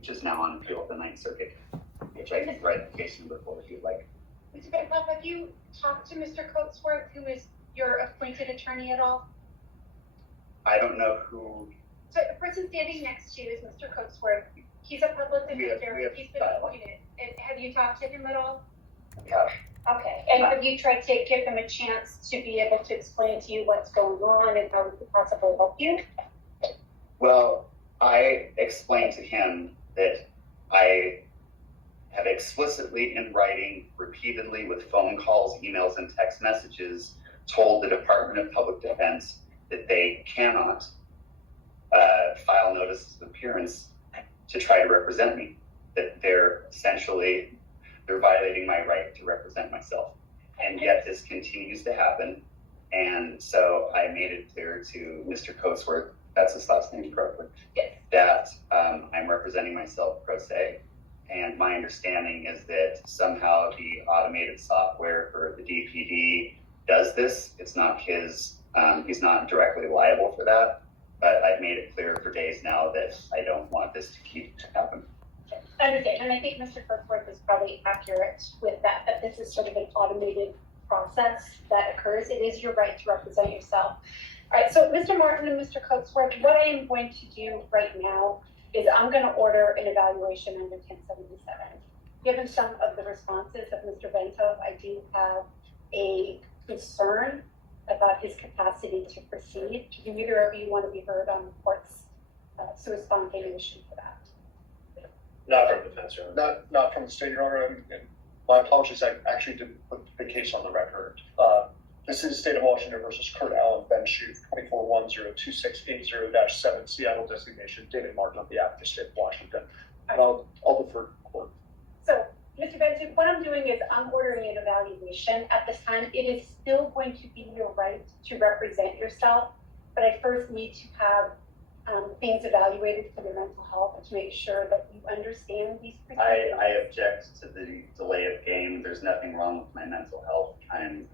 which is now on appeal at the Ninth Circuit, which I can provide the case number for if you'd like. Mr. Benkoff, have you talked to Mr. Coatsworth, who is your appointed attorney at all? I don't know who. So the person standing next to you is Mr. Coatsworth. He's a public defender. He's been appointed. And have you talked to him at all? Yeah. Okay. And have you tried to give him a chance to be able to explain to you what's going on and how we could possibly help you? Well, I explained to him that I have explicitly in writing, repeatedly with phone calls, emails, and text messages, told the Department of Public Defense that they cannot file notices of appearance to try to represent me, that they're violating my right to represent myself. And yet this continues to happen. And so I made it clear to Mr. Coatsworth, that's his last name correctly, that I'm representing myself pro se. And my understanding is that somehow the automated software for the DPD does this. It's not his, he's not directly liable for that. But I've made it clear for days now that I don't want this to keep happening. I understand, and I think Mr. Coatsworth is probably accurate with that this is sort of an automated process that occurs. It is your right to represent yourself. All right, so Mr. Martin and Mr. Coatsworth, what I am going to do right now is I'm going to order an evaluation under 1077. Given some of the responses of Mr. Benkoff, I do have a concern about his capacity to proceed. Do either of you want to be heard on the court's sua sponte motion for that? Not from defense, Your Honor. Not from the state, Your Honor. And my apologies, I actually didn't put the case on the record. This is State of Washington versus Kurt Allen Benshoof, 24102680-7 Seattle designation, David Martin on behalf of the State of Washington. And I'll defer to the court. So, Mr. Benshoof, what I'm doing is I'm ordering an evaluation. At this time, it is still going to be your right to represent yourself, but I first need to have things evaluated for your mental health to make sure that you understand these procedures. I object to the delay of game. There's nothing wrong with my mental health. And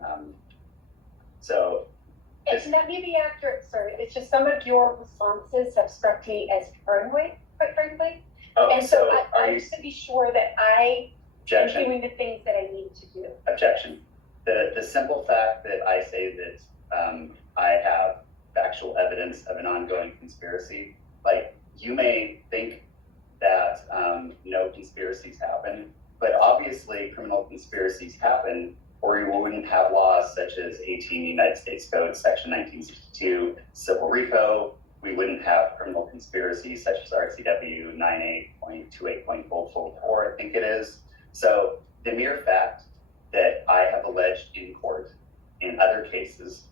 that may be accurate, sir. It's just some of your responses have struck me as paranoid, quite frankly. And so I just to be sure that I am doing the things that I need to do. Objection. The simple fact that I say that I have factual evidence of an ongoing conspiracy, like you may think that no conspiracies happen, but obviously criminal conspiracies happen, or you wouldn't have laws such as 18 United States Code, Section 1962, civil RICO. We wouldn't have criminal conspiracies such as RCW 98.28.044, I think it is. So the mere fact that I have alleged in court in other cases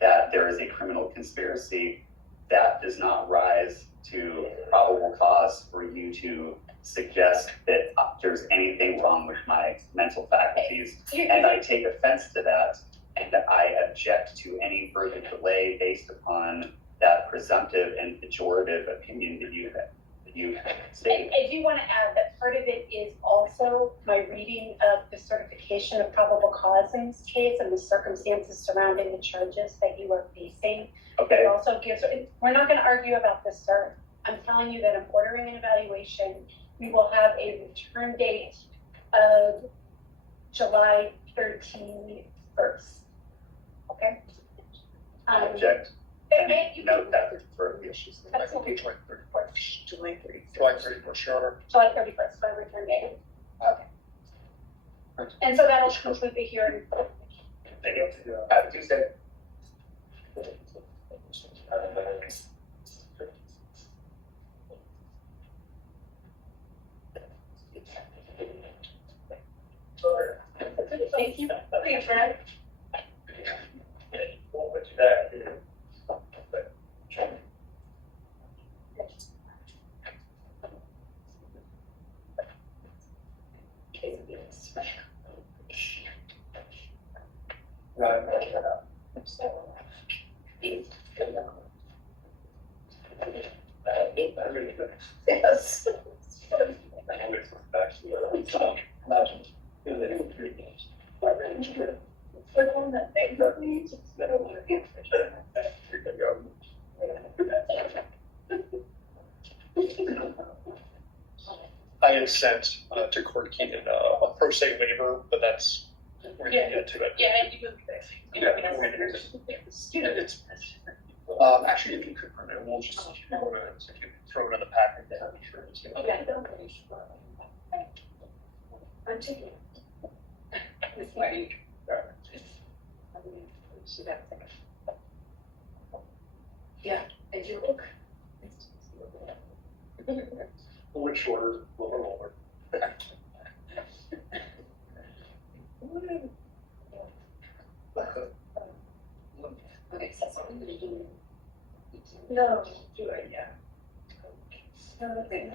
that there is a criminal conspiracy, that does not rise to probable cause for you to suggest that there's anything wrong with my mental faculties. And I take offense to that, and I object to any further delay based upon that presumptive and pejorative opinion that you have stated. I do want to add that part of it is also my reading of the certification of probable cause in this case and the circumstances surrounding the charges that you are facing. Okay. It also gives, we're not going to argue about this, sir. I'm telling you that I'm ordering an evaluation. We will have a return date of July 31st. Okay? Object. Note that for the issues. That's Okay, okay. July 31st, Your Honor. July 31st for a return date. Okay. And so that'll conclude the hearing. Thank you. Have a Tuesday. Thank you. Thanks, Brad. Yes. I had sent to Court Keenan a pro se waiver, but that's, we're gonna get to it. Yeah, you moved this. It's, actually, if you could print it, we'll just throw it in the packet. Okay. I'm taking it. This way. Yeah, and you look. Which shorter, a little longer. Okay, so I'm gonna do. No. Do it, yeah. Okay.